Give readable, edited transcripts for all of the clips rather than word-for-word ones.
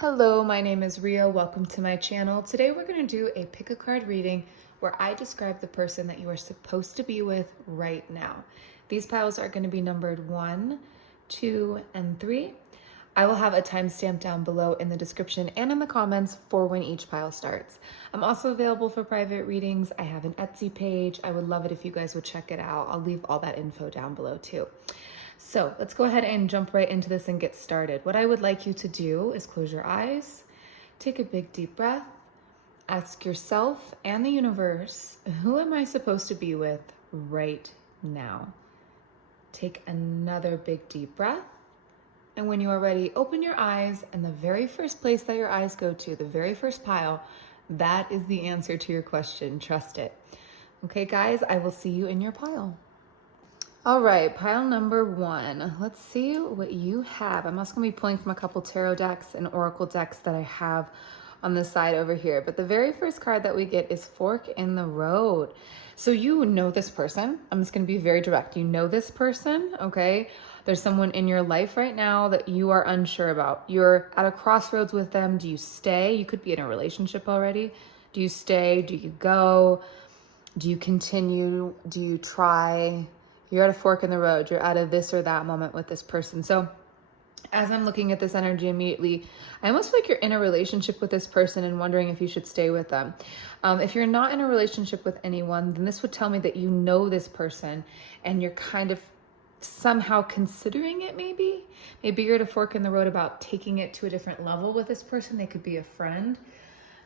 Hello, my name is Rhea. Welcome to my channel. Today we're going to do a pick a card reading where I describe the person that you are supposed to be with right now. These piles are going to be numbered 1, 2, and 3. I will have a timestamp down below in the description and in the comments for when each pile starts. I'm also available for private readings. I have an Etsy page. I would love it if you guys would check it out. I'll leave all that info down below too. So let's go ahead and jump right into this and get started. What I would like you to do is close your eyes, take a big deep breath, ask yourself and the universe, who am I supposed to be with right now? Take another big deep breath. And when you are ready, open your eyes, and the very first place that your eyes go to, the very first pile, that is the answer to your question. Trust it. Okay, guys, I will see you in your pile. All right, pile number 1. Let's see what you have. I'm also going to be pulling from a couple tarot decks and oracle decks that I have on the side over here. But the very first card that we get is Fork in the Road. So you know this person. I'm just going to be very direct. You know this person, okay? There's someone in your life right now that you are unsure about. You're at a crossroads with them. Do you stay? You could be in a relationship already. Do you stay? Do you go? Do you continue? Do you try? You're at a fork in the road. You're at a this or that moment with this person. So as I'm looking at this energy immediately, I almost feel like you're in a relationship with this person and wondering if you should stay with them. If you're not in a relationship with anyone, then this would tell me that you know this person and you're kind of somehow considering it maybe. Maybe you're at a fork in the road about taking it to a different level with this person. They could be a friend.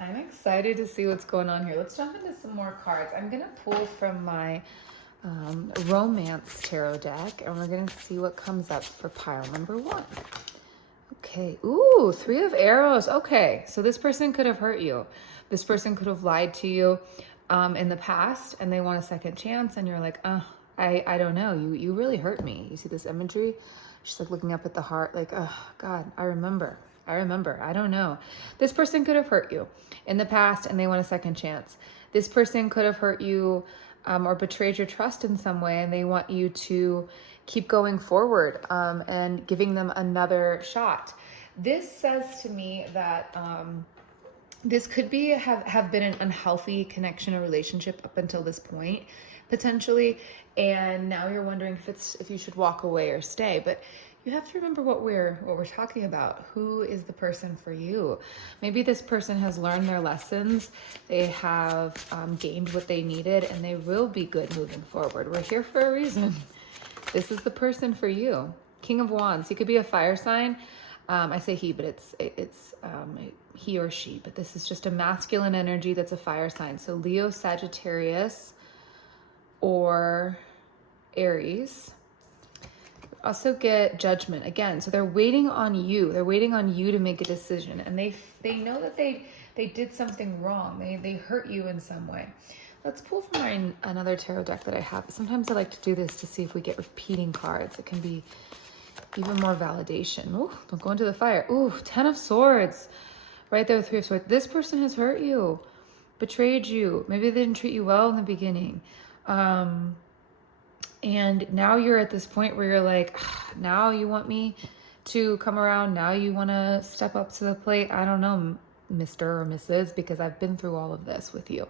I'm excited to see what's going on here. Let's jump into some more cards. I'm going to pull from my romance tarot deck, and we're going to see what comes up for pile number 1. Okay. Ooh, 3 of Arrows. Okay. So this person could have hurt you. This person could have lied to you in the past, and they want a second chance, and you're like, I don't know. You really hurt me. You see this imagery? She's like looking up at the heart like, oh, God, I remember. I don't know. This person could have hurt you in the past, and they want a second chance. This person could have hurt you or betrayed your trust in some way, and they want you to keep going forward and giving them another shot. This says to me that this could be have been an unhealthy connection or relationship up until this point, potentially, and now you're wondering if you should walk away or stay. But you have to remember what we're talking about. Who is the person for you? Maybe this person has learned their lessons. They have gained what they needed, and they will be good moving forward. We're here for a reason. This is the person for you. King of Wands. He could be a fire sign. I say he, but it's he or she. But this is just a masculine energy that's a fire sign. So Leo, Sagittarius, or Aries. Also get Judgment again. So they're waiting on you. They're waiting on you to make a decision, and they know that they did something wrong. They hurt you in some way. Let's pull from another tarot deck that I have. Sometimes I like to do this to see if we get repeating cards. It can be even more validation. Ooh, don't go into the fire. Ooh, 10 of Swords. Right there with 3 of Swords. This person has hurt you, betrayed you. Maybe they didn't treat you well in the beginning. And now you're at this point where you're like, now you want me to come around. Now you want to step up to the plate. I don't know, Mr. or Mrs., because I've been through all of this with you.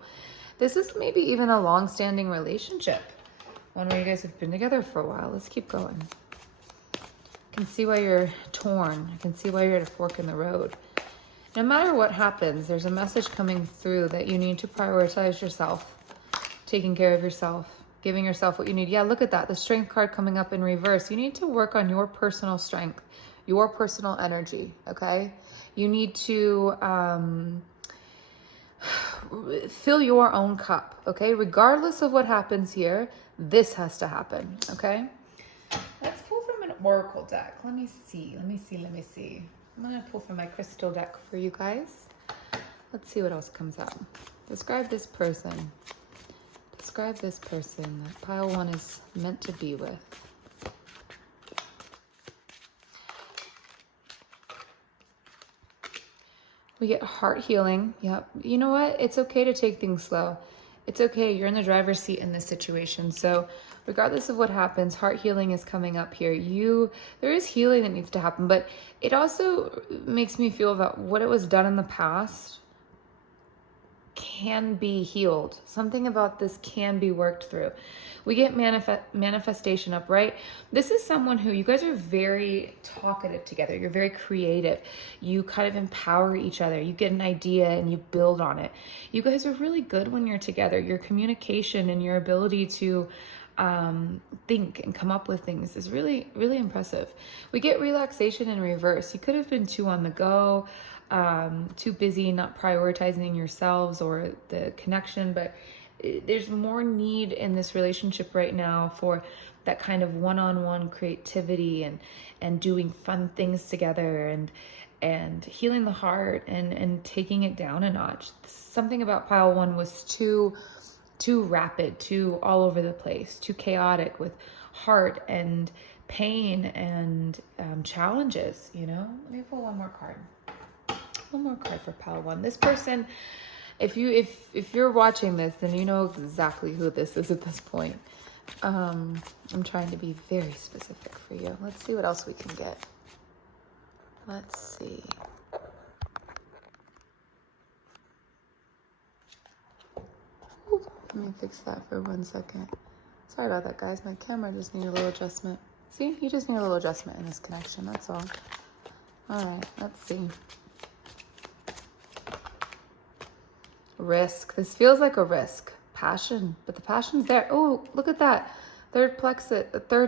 This is maybe even a long-standing relationship. One where you guys have been together for a while. Let's keep going. I can see why you're torn. I can see why you're at a fork in the road. No matter what happens, there's a message coming through that you need to prioritize yourself, taking care of yourself, giving yourself what you need. Yeah, look at that. The Strength card coming up in reverse. You need to work on your personal strength, your personal energy, okay? You need to fill your own cup, okay? Regardless of what happens here, this has to happen, okay? Let's pull from an oracle deck. Let me see. I'm going to pull from my crystal deck for you guys. Let's see what else comes up. Describe this person. Describe this person that pile 1 is meant to be with. We get heart healing. Yep. You know what? It's okay to take things slow. It's okay. You're in the driver's seat in this situation. So regardless of what happens, heart healing is coming up here. There is healing that needs to happen, but it also makes me feel that what it was done in the past can be healed. Something about this can be worked through. We get manifestation up, right? This is someone who, you guys are very talkative together. You're very creative. You kind of empower each other. You get an idea and you build on it. You guys are really good when you're together. Your communication and your ability to think and come up with things is really, really impressive. We get relaxation in reverse. You could have been too on the go, too busy, not prioritizing yourselves or the connection, but there's more need in this relationship right now for that kind of one-on-one creativity and doing fun things together and healing the heart and taking it down a notch. Something about pile 1 was too rapid, too all over the place, too chaotic with heart and pain and challenges, you know? Let me pull one more card. One more card for pile 1. This person, if you're watching this, then you know exactly who this is at this point. I'm trying to be very specific for you. Let's see what else we can get. Let's see. Ooh, let me fix that for 1 second. Sorry about that, guys. My camera just needed a little adjustment. See, you just need a little adjustment in this connection. That's all. All right, let's see. Risk. This feels like a risk. Passion, but the passion's there. Oh, look at that. Third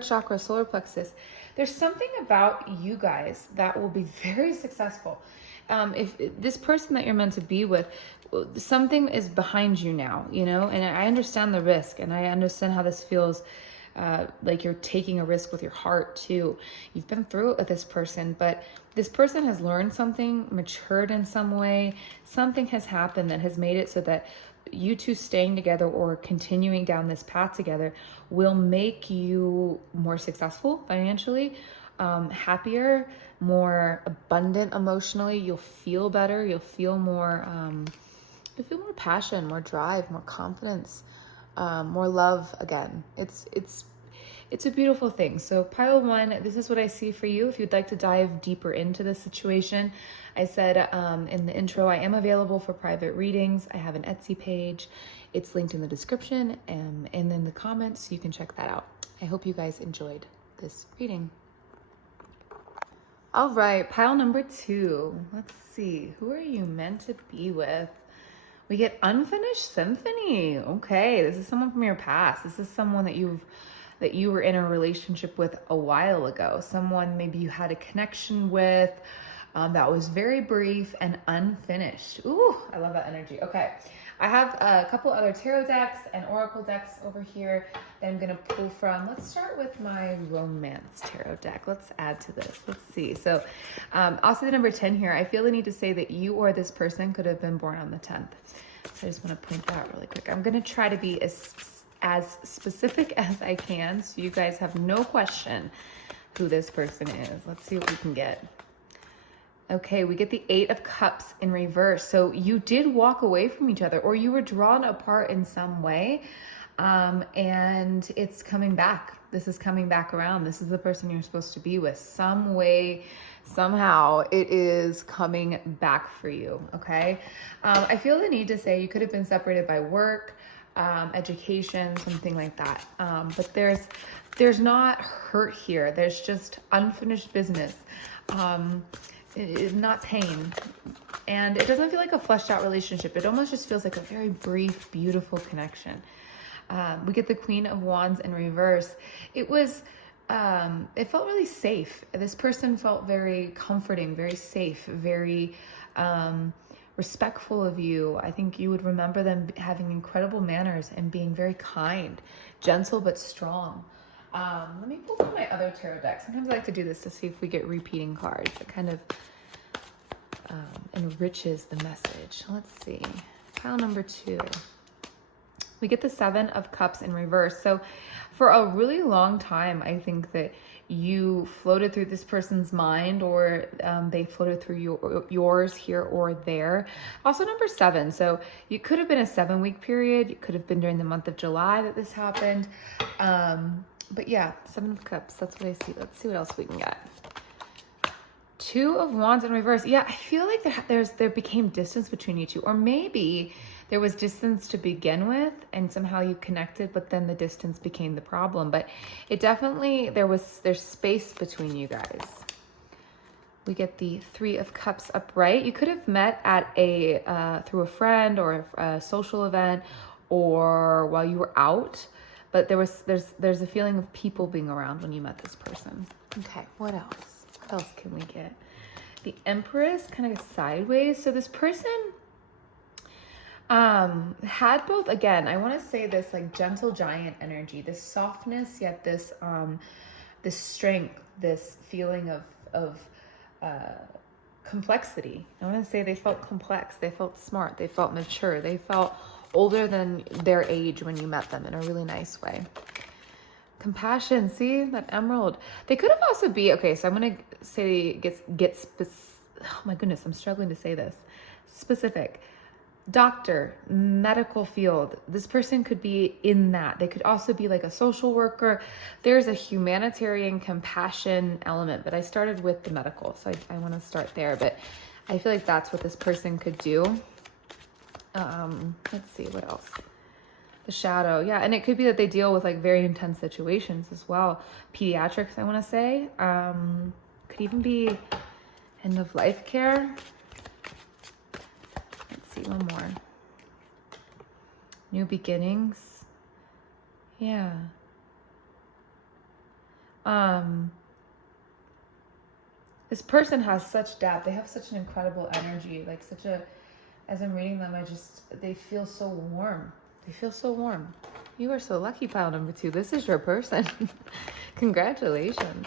chakra, solar plexus. There's something about you guys that will be very successful. If this person that you're meant to be with, something is behind you now, you know, and I understand the risk and I understand how this feels. Like you're taking a risk with your heart too. You've been through it with this person, but this person has learned something, matured in some way. Something has happened that has made it so that you two staying together or continuing down this path together will make you more successful financially, happier, more abundant emotionally. You'll feel better. You'll feel more passion, more drive, more confidence, more love again. It's a beautiful thing. So pile 1, this is what I see for you. If you'd like to dive deeper into this situation, I said in the intro, I am available for private readings. I have an Etsy page. It's linked in the description and in the comments, so you can check that out. I hope you guys enjoyed this reading. All right, pile number 2. Let's see, who are you meant to be with? We get unfinished symphony. Okay, this is someone from your past. This is someone that you were in a relationship with a while ago. Someone maybe you had a connection with that was very brief and unfinished. Ooh, I love that energy. Okay, I have a couple other tarot decks and oracle decks over here that I'm gonna pull from. Let's start with my romance tarot deck. Let's add to this. Let's see. So I'll say the number 10 here. I feel the need to say that you or this person could have been born on the 10th. So I just want to point that out really quick. I'm gonna try to be as specific as I can so you guys have no question who this person is. Let's see what we can get. Okay, we get the 8 of Cups in reverse. So you did walk away from each other or you were drawn apart in some way, and it's coming back. This is coming back around. This is the person you're supposed to be with. Some way, somehow it is coming back for you, okay? I feel the need to say you could have been separated by work, education, something like that. But there's not hurt here. There's just unfinished business. Not pain. And it doesn't feel like a fleshed out relationship. It almost just feels like a very brief, beautiful connection. We get the Queen of Wands in reverse. It felt really safe. This person felt very comforting, very safe, very respectful of you. I think you would remember them having incredible manners and being very kind, gentle but strong. Let me pull from my other tarot deck. Sometimes I like to do this to see if we get repeating cards. It kind of enriches the message. Let's see. Pile number 2. We get the 7 of Cups in reverse. So for a really long time, I think that you floated through this person's mind, or they floated through yours here or there. Also number 7, so you could have been a 7-week period. It could have been during the month of July that this happened. But yeah, 7 of Cups, that's what I see. Let's see what else we can get. 2 of Wands in reverse. Yeah, I feel like there became distance between you two, or maybe there was distance to begin with and somehow you connected, but then the distance became the problem. But it definitely, there's space between you guys. We get the 3 of Cups upright. You could have met at through a friend or a social event, or while you were out, but there's a feeling of people being around when you met this person. Okay, what else? What else can we get? The Empress, kind of sideways. So this person had both, again, I want to say this like gentle giant energy, this softness, yet this this strength, this feeling of complexity. I want to say they felt complex, they felt smart, they felt mature, they felt older than their age when you met them in a really nice way. Compassion, see that emerald. They could have also be, okay, so I'm gonna say oh my goodness, I'm struggling to say this. Specific. Doctor, medical field. This person could be in that. They could also be like a social worker. There's a humanitarian compassion element, but I started with the medical, so I want to start there. But I feel like that's what this person could do. Let's see, what else? The Shadow, yeah, and it could be that they deal with like very intense situations as well. Pediatrics, I want to say. Could even be end of life care. One more. New beginnings. Yeah. This person has such depth. They have such an incredible energy. Like as I'm reading them, they feel so warm. They feel so warm. You are so lucky, pile number 2. This is your person. Congratulations.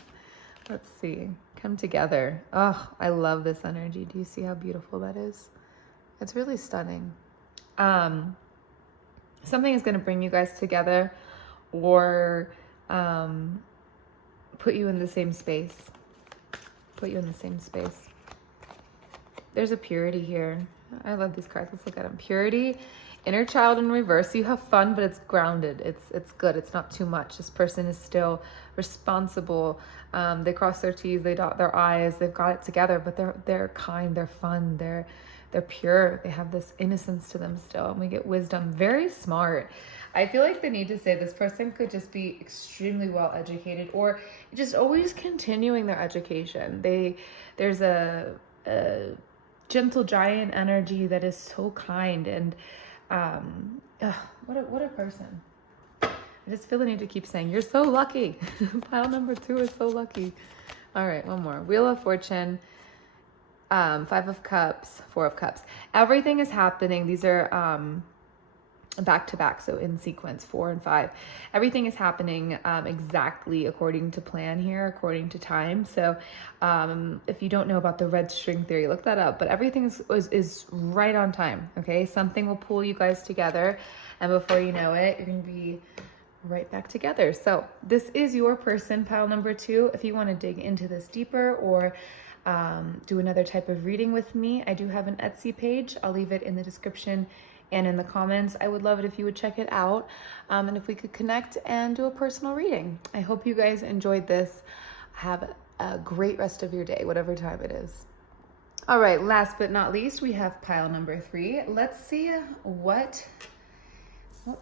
Let's see. Come together. Oh, I love this energy. Do you see how beautiful that is? It's really stunning. Something is going to bring you guys together, or put you in the same space. Put you in the same space. There's a purity here. I love these cards. Let's look at them. Purity, inner child in reverse. You have fun, but it's grounded. It's good. It's not too much. This person is still responsible. They cross their T's. They dot their I's. They've got it together, but they're kind. They're fun. They're pure. They have this innocence to them still. And we get wisdom. Very smart. I feel like the need to say this person could just be extremely well educated, or just always continuing their education. There's a gentle giant energy that is so kind, and what a person. I just feel the need to keep saying, you're so lucky. Pile number 2 is so lucky. All right, one more. Wheel of Fortune. 5 of Cups, 4 of Cups. Everything is happening. These are back to back, so in sequence, 4 and 5. Everything is happening exactly according to plan here, according to time. So if you don't know about the red string theory, look that up. But everything is right on time, okay? Something will pull you guys together, and before you know it, you're going to be right back together. So this is your person, pile number 2. If you want to dig into this deeper, or do another type of reading with me, I do have an Etsy page. I'll leave it in the description and in the comments. I would love it if you would check it out, and if we could connect and do a personal reading. I hope you guys enjoyed this. Have a great rest of your day, whatever time it is. All right, last but not least, we have pile number 3. Let's see what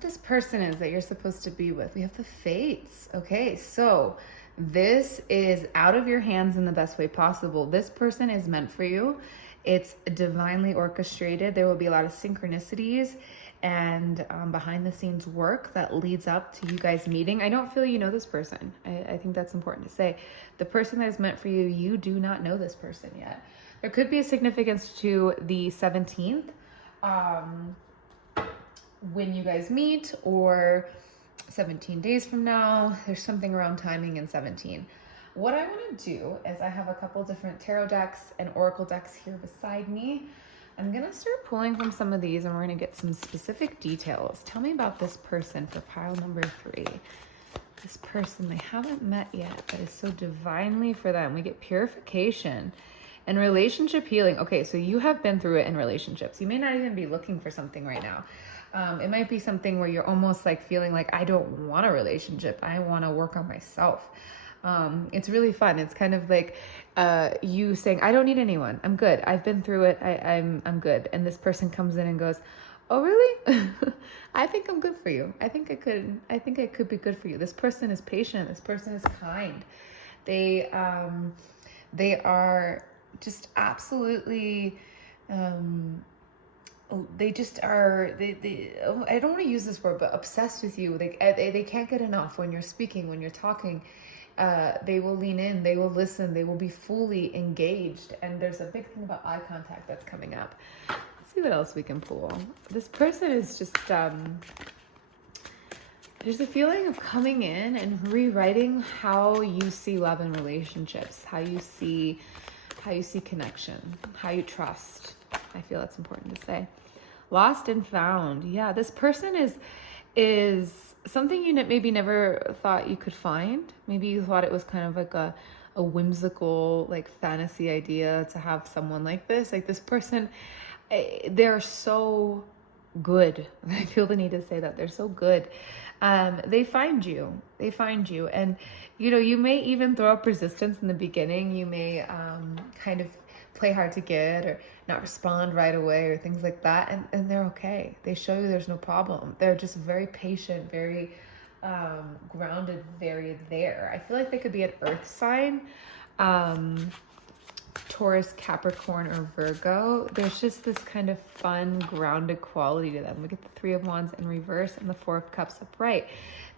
this person is that you're supposed to be with. We have the Fates. Okay, so this is out of your hands in the best way possible. This person is meant for you. It's divinely orchestrated. There will be a lot of synchronicities and behind the scenes work that leads up to you guys meeting. I don't feel you know this person. I think that's important to say. The person that is meant for you, you do not know this person yet. There could be a significance to the 17th when you guys meet, or 17 days from now. There's something around timing in 17. What I want to do is, I have a couple different tarot decks and oracle decks here beside me. I'm going to start pulling from some of these, and we're going to get some specific details. Tell me about this person for pile number 3. this person they haven't met yet, that is so divinely for them. We get purification and relationship healing. Okay, so you have been through it in relationships. You may not even be looking for something right now. It might be something where you're almost like feeling like, I don't want a relationship. I want to work on myself. It's really fun. It's kind of like you saying, I don't need anyone. I'm good. I've been through it. I'm good. And this person comes in and goes, oh, really? I think I'm good for you. I think I could be good for you. This person is patient. This person is kind. They are just absolutely, they just are, I don't want to use this word, but obsessed with you. They can't get enough when you're speaking, when you're talking. They will lean in, they will listen, they will be fully engaged. And there's a big thing about eye contact that's coming up. Let's see what else we can pull. This person is just, there's a feeling of coming in and rewriting how you see love and relationships, how you see connection, how you trust. I feel that's important to say. Lost and found. Yeah, this person is something you maybe never thought you could find. Maybe you thought it was kind of like a whimsical, like fantasy idea to have someone like this. Like this person, they're so good. I feel the need to say that. They're so good. They find you. And, you may even throw up resistance in the beginning. You may kind of play hard to get or not respond right away or things like that. And they're okay. They show you there's no problem. They're just very patient, very grounded, very there. I feel like they could be an earth sign. Taurus, Capricorn, or Virgo. There's just this kind of fun, grounded quality to them. We get the Three of Wands in reverse and the Four of Cups upright.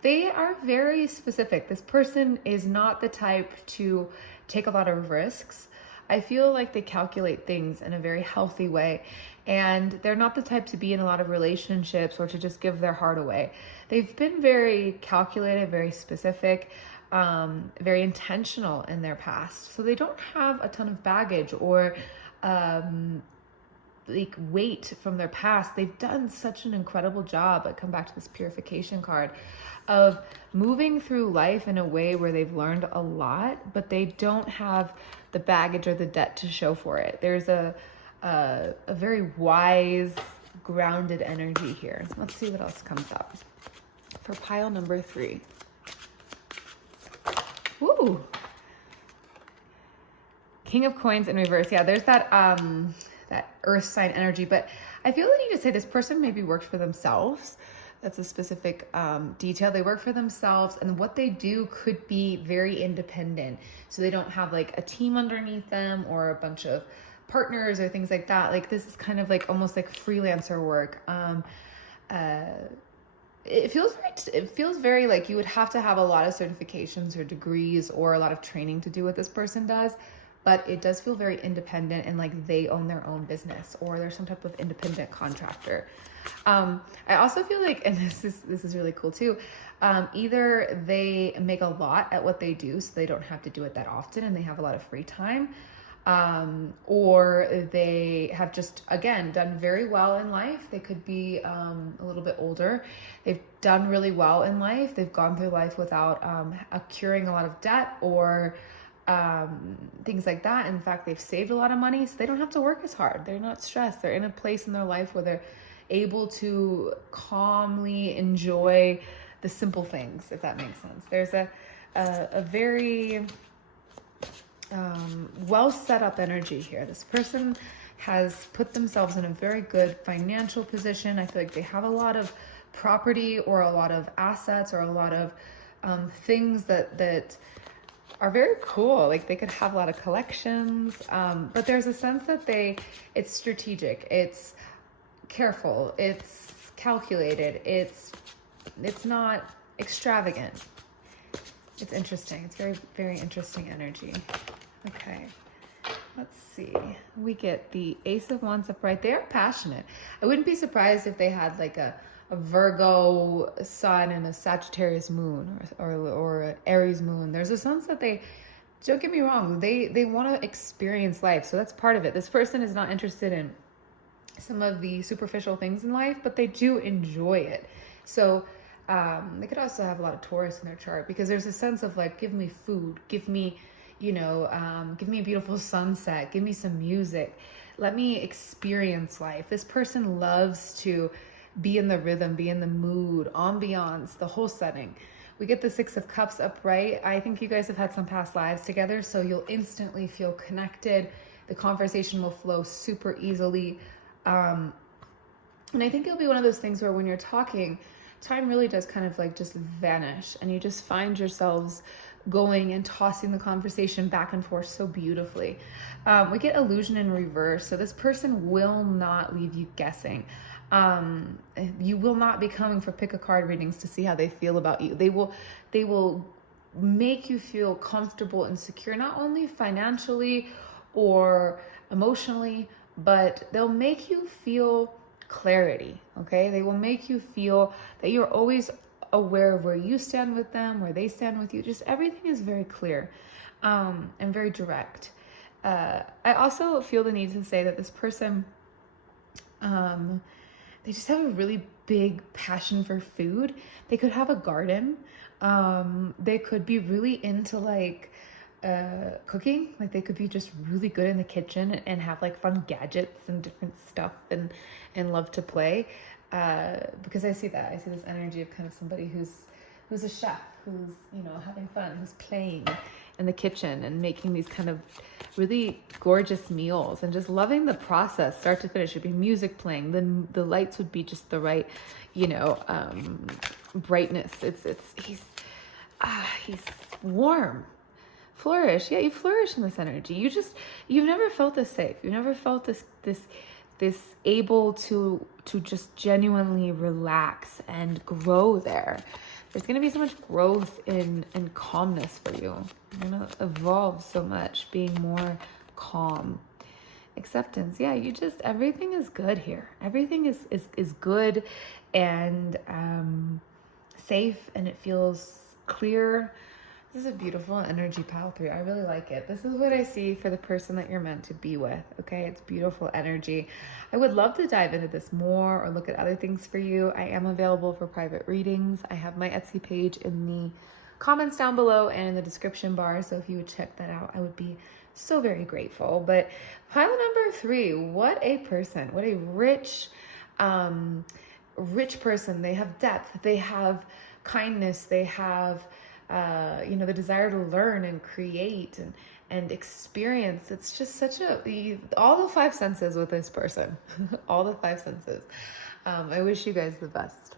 They are very specific. This person is not the type to take a lot of risks. I feel like they calculate things in a very healthy way. And they're not the type to be in a lot of relationships or to just give their heart away. They've been very calculated, very specific, very intentional in their past. So they don't have a ton of baggage or like weight from their past. They've done such an incredible job. I come back to this purification card of moving through life in a way where they've learned a lot, but they don't have the baggage or the debt to show for it. There's a very wise, grounded energy here. Let's see what else comes up for pile number 3. Ooh. King of Coins in reverse. Yeah, there's that that earth sign energy, but I feel the need to say this person maybe worked for themselves. That's a specific detail. They work for themselves, and what they do could be very independent. So they don't have like a team underneath them or a bunch of partners or things like that. Like this is kind of like almost like freelancer work. It feels very like you would have to have a lot of certifications or degrees or a lot of training to do what this person does. But it does feel very independent and like they own their own business or they're some type of independent contractor. I also feel like, and this is really cool too, either they make a lot at what they do so they don't have to do it that often and they have a lot of free time, or they have just, again, done very well in life. They could be a little bit older. They've done really well in life. They've gone through life without accruing a lot of debt or things like that. In fact, they've saved a lot of money, so they don't have to work as hard. They're not stressed. They're in a place in their life where they're able to calmly enjoy the simple things, if that makes sense. There's a very well set up energy here. This person has put themselves in a very good financial position. I feel like they have a lot of property or a lot of assets or a lot of things that are very cool. Like they could have a lot of collections, but there's a sense that it's strategic, it's careful, it's calculated, it's not extravagant. It's interesting. It's very, very interesting energy. Okay, let's see. We get the Ace of Wands upright. They are passionate. I wouldn't be surprised if they had like a Virgo sun and a Sagittarius moon or an Aries moon. There's a sense that don't get me wrong, they want to experience life. So that's part of it. This person is not interested in some of the superficial things in life, but they do enjoy it. So They could also have a lot of Taurus in their chart, because there's a sense of like, give me food, give me, give me a beautiful sunset, give me some music, let me experience life. This person loves to be in the rhythm, be in the mood, ambiance, the whole setting. We get the Six of Cups upright. I think you guys have had some past lives together, so you'll instantly feel connected. The conversation will flow super easily. And I think it'll be one of those things where when you're talking, time really does kind of like just vanish, and you just find yourselves going and tossing the conversation back and forth so beautifully. We get illusion in reverse. So this person will not leave you guessing. You will not be coming for pick a card readings to see how they feel about you. They will make you feel comfortable and secure, not only financially or emotionally, but they'll make you feel clarity. Okay, they will make you feel that you're always aware of where you stand with them, where they stand with you. Just everything is very clear, and very direct. I also feel the need to say that this person, they just have a really big passion for food. They could have a garden. They could be really into like cooking. Like they could be just really good in the kitchen and have like fun gadgets and different stuff, and love to play. Because I see that. I see this energy of kind of somebody who's a chef, who's, having fun, who's playing in the kitchen and making these kind of really gorgeous meals and just loving the process, start to finish. It'd be music playing. Then the lights would be just the right, brightness. He's warm. Flourish. Yeah, you flourish in this energy. You've never felt this safe. You've never felt this able to just genuinely relax and grow there. There's going to be so much growth and calmness for you. You're going to evolve so much, being more calm. Acceptance. Yeah, everything is good here. Everything is good and safe, and it feels clear. This is a beautiful energy pile 3. I really like it. This is what I see for the person that you're meant to be with. Okay, it's beautiful energy. I would love to dive into this more or look at other things for you. I am available for private readings. I have my Etsy page in the comments down below and in the description bar. So if you would check that out, I would be so very grateful. But pile number 3, what a person. What a rich person. They have depth. They have kindness. They have the desire to learn and create and experience. It's just such all the 5 senses with this person. All the 5 senses. I wish you guys the best.